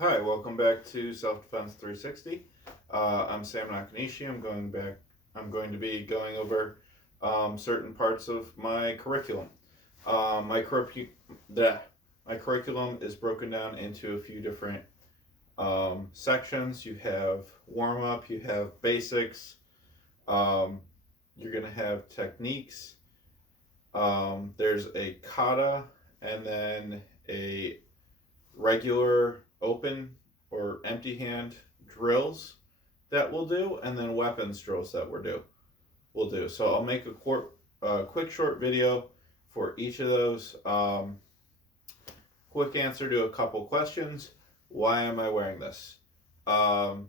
Hi, welcome back to Self Defense 360. I'm Sam Nakanishi. I'm going to be going over certain parts of my curriculum. Um, my, curricu- the, my curriculum is broken down into a few different sections. You have warm up, you have basics, um, you're going to have techniques. There's a kata, and then a regular open or empty hand drills that we'll do, and then weapons drills that we'll do. So I'll make a quick short video for each of those. Quick answer to a couple questions. Why am I wearing this?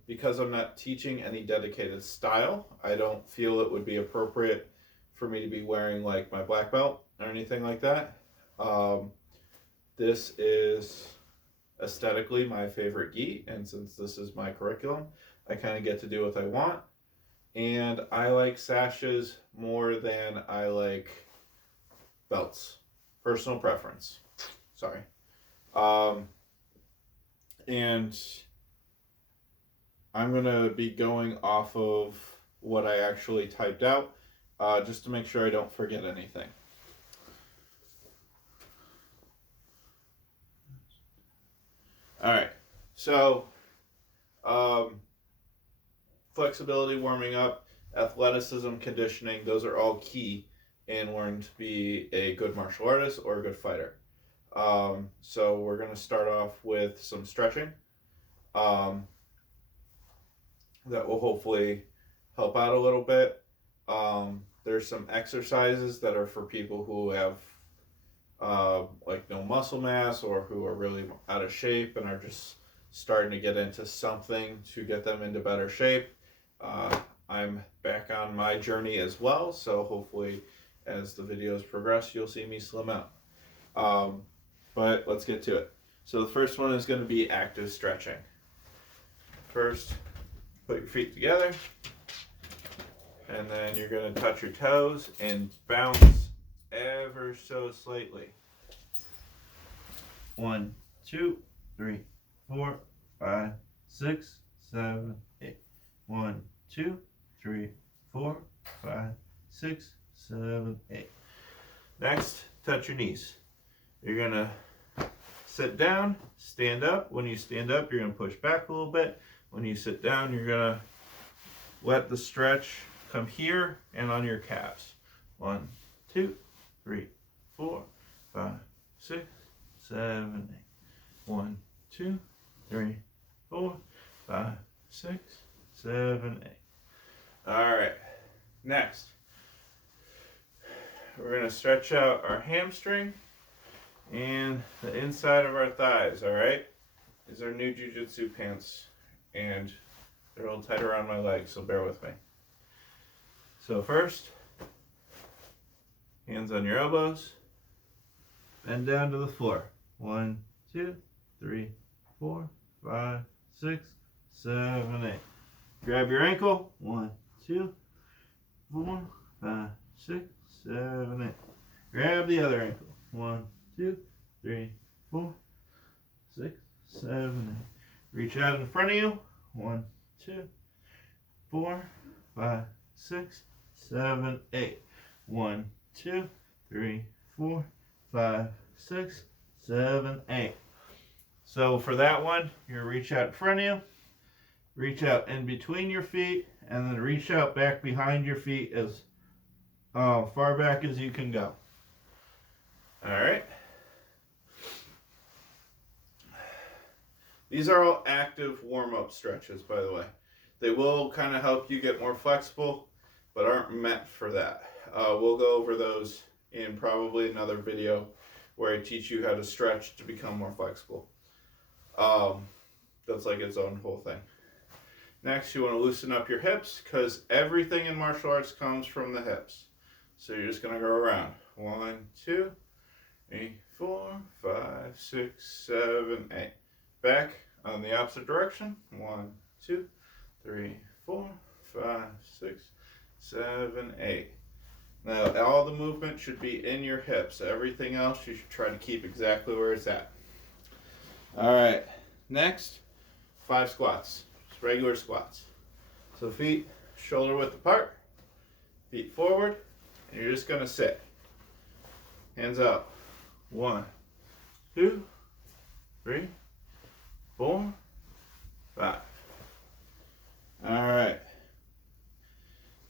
Because I'm not teaching any dedicated style, I don't feel it would be appropriate for me to be wearing like my black belt or anything like that. Um, this is aesthetically my favorite gi, and since this is my curriculum, I kind of get to do what I want. And I like sashes more than I like belts. Personal preference. Sorry. Um, and I'm gonna be going off of what I actually typed out, just to make sure I don't forget anything. All right. So, um, flexibility, warming up, athleticism, conditioning, those are all key in learning to be a good martial artist or a good fighter. So we're going to start off with some stretching um, that will hopefully help out a little bit. There's some exercises that are for people who have like no muscle mass or who are really out of shape and are just starting to get into something to get them into better shape. Uh, I'm back on my journey as well, so hopefully, as the videos progress, you'll see me slim out. Um, but let's get to it. So, the first one is going to be active stretching. First, put your feet together, and then you're going to touch your toes and bounce ever so slightly. 1, 2, 3, 4, 5, 6, 7, 8. 1, 2, 3, 4, 5, 6, 7, 8. Next, touch your knees. You're gonna sit down, stand up. When you stand up, you're gonna push back a little bit. When you sit down, you're gonna let the stretch come here and on your calves. 1, 2, 3, 4, 5, 6, 7, 8. 1, 2, 3, 4, 5, 6, 7, 8. All right. Next, we're going to stretch out our hamstring and the inside of our thighs. All right. These are new jiu-jitsu pants, and they're a little tight around my legs, so bear with me. So first, hands on your elbows, bend down to the floor. 1, 2, 3, 4, 5, 6, 7, 8. Grab your ankle. 1, 2, 4, 5, 6, 7, 8. Grab the other ankle. 1, 2, 3, 4, 6, 7, 8. Reach out in front of you. 1, 2, 4, 5, 6, 7, 8. 1, 2, 3, 4, 5, 6, 7, 8. So for that one, you're gonna reach out in front of you, reach out in between your feet, and then reach out back behind your feet as far back as you can go. All right. These are all active warm-up stretches, by the way. They will kind of help you get more flexible, but aren't meant for that. We'll go over those in probably another video where I teach you how to stretch to become more flexible. That's like its own whole thing. Next, you want to loosen up your hips because everything in martial arts comes from the hips. So you're just going to go around. 1, 2, 3, 4, 5, 6, 7, 8. Back on the opposite direction. 1, 2, 3, 4, 5, 6, 7, 8. Now, all the movement should be in your hips. Everything else you should try to keep exactly where it's at. All right. Next, 5 squats, just regular squats. So feet shoulder width apart, feet forward, and you're just gonna sit. Hands out. 1, 2, 3, 4, 5. All right.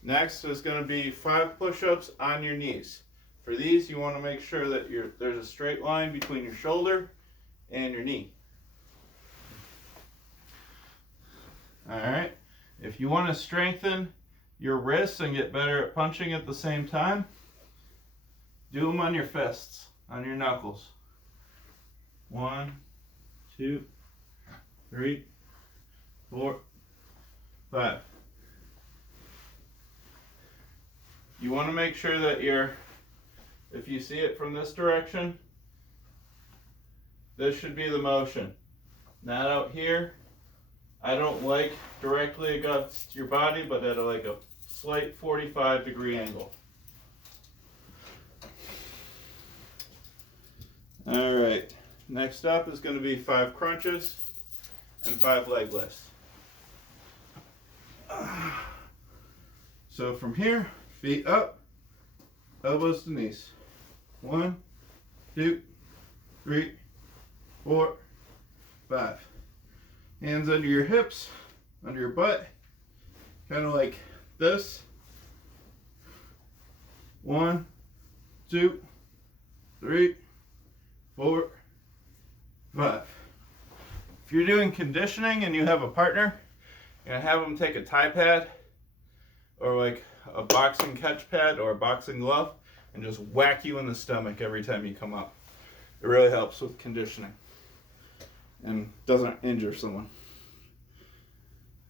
Next is going to be 5 push-ups on your knees. For these, you want to make sure that there's a straight line between your shoulder and your knee. All right. If you want to strengthen your wrists and get better at punching at the same time, do them on your fists, on your knuckles. 1, 2, 3, 4, 5. You want to make sure that if you see it from this direction, this should be the motion. Not out here. I don't like directly against your body, but at like a slight 45-degree angle. All right. Next up is going to be 5 crunches and 5 leg lifts. So from here, feet up, elbows to knees. 1, 2, 3, 4, 5. Hands under your hips, under your butt, kind of like this. 1, 2, 3, 4, 5. If you're doing conditioning and you have a partner, you're going to have them take a Thai pad or like a boxing catch pad or a boxing glove and just whack you in the stomach every time you come up. It really helps with conditioning and doesn't injure someone.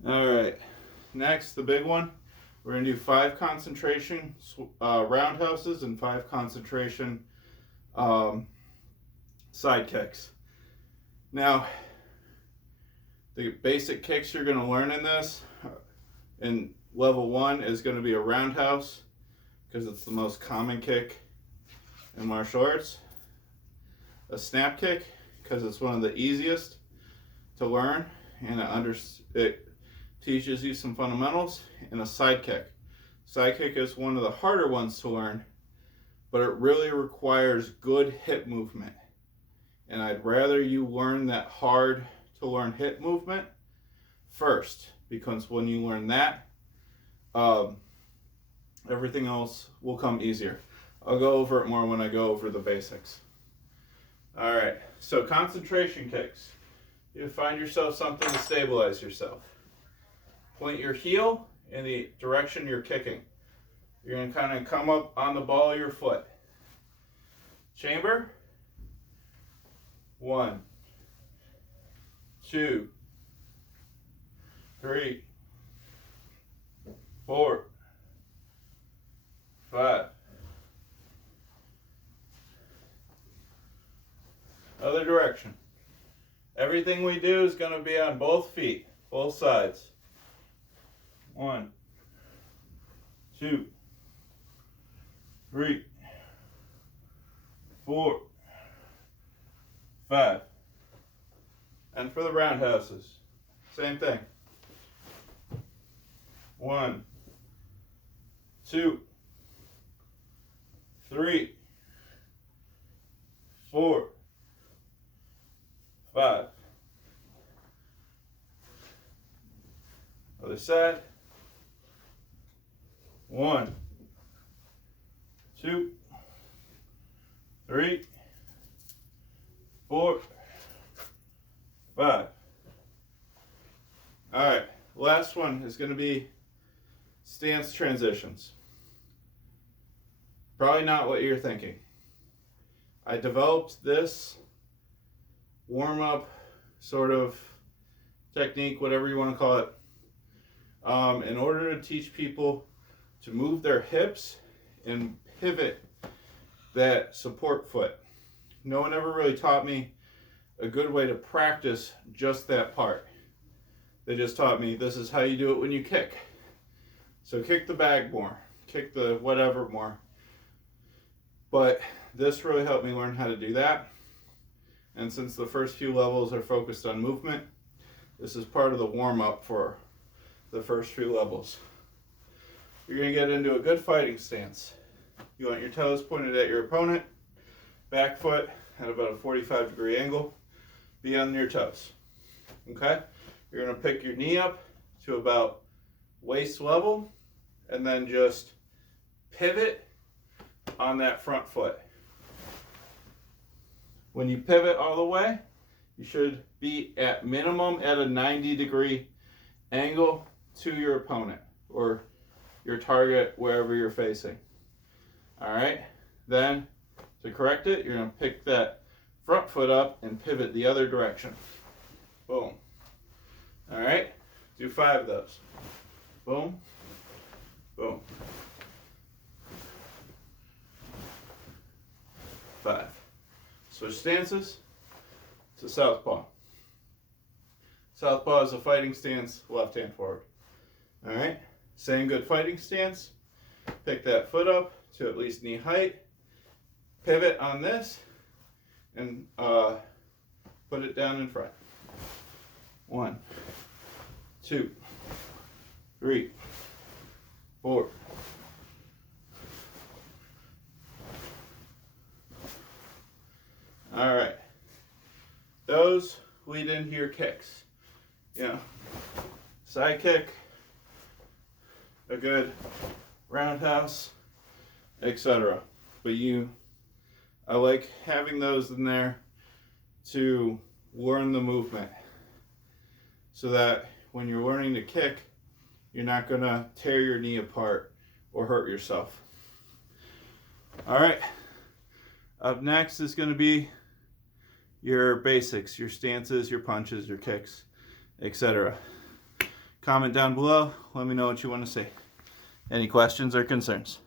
All right, next, the big one. We're going to do 5 concentration roundhouses and 5 concentration side kicks. Now, the basic kicks you're going to learn in this, in level 1, is going to be a roundhouse, because it's the most common kick in martial arts. A snap kick, because it's one of the easiest to learn, and it teaches you some fundamentals. And a side kick. Side kick is one of the harder ones to learn, but it really requires good hip movement. And I'd rather you learn that hard to learn hip movement first, because when you learn that, everything else will come easier. I'll go over it more when I go over the basics. All right, so concentration kicks. You find yourself something to stabilize yourself. Point your heel in the direction you're kicking. You're going to kind of come up on the ball of your foot. Chamber. 1, 2, 3, 4, 5. Other direction. Everything we do is going to be on both feet, both sides. 1, 2, 3, 4, 5. And for the roundhouses, same thing. 1, 2, 3, 4, 5. Other side. 1, 2, 3, 4, 5. All right, last one is going to be stance transitions. Probably not what you're thinking. I developed this warm-up sort of technique, whatever you want to call it, in order to teach people to move their hips and pivot that support foot. No one ever really taught me a good way to practice just that part. They just taught me this is how you do it when you kick. So kick the bag more, kick the whatever more. But this really helped me learn how to do that. And since the first few levels are focused on movement, this is part of the warm-up for the first few levels. You're going to get into a good fighting stance. You want your toes pointed at your opponent, back foot at about a 45-degree angle, be on your toes. Okay? You're going to pick your knee up to about waist level and then just pivot on that front foot. When you pivot all the way, you should be at minimum at a 90-degree angle to your opponent or your target wherever you're facing. All right, then to correct it, you're going to pick that front foot up and pivot the other direction. Boom. All right, do 5 of those. Boom, boom. 5. Switch stances to southpaw. Southpaw is a fighting stance, left hand forward. All right, same good fighting stance. Pick that foot up to at least knee height. Pivot on this and put it down in front. 1, 2, 3, 4. All right, those lead into your kicks. Side kick, a good roundhouse, etc. But I like having those in there to learn the movement so that when you're learning to kick, you're not gonna tear your knee apart or hurt yourself. All right, up next is gonna be your basics, your stances, your punches, your kicks, etc. Comment down below, let me know what you want to see. Any questions or concerns?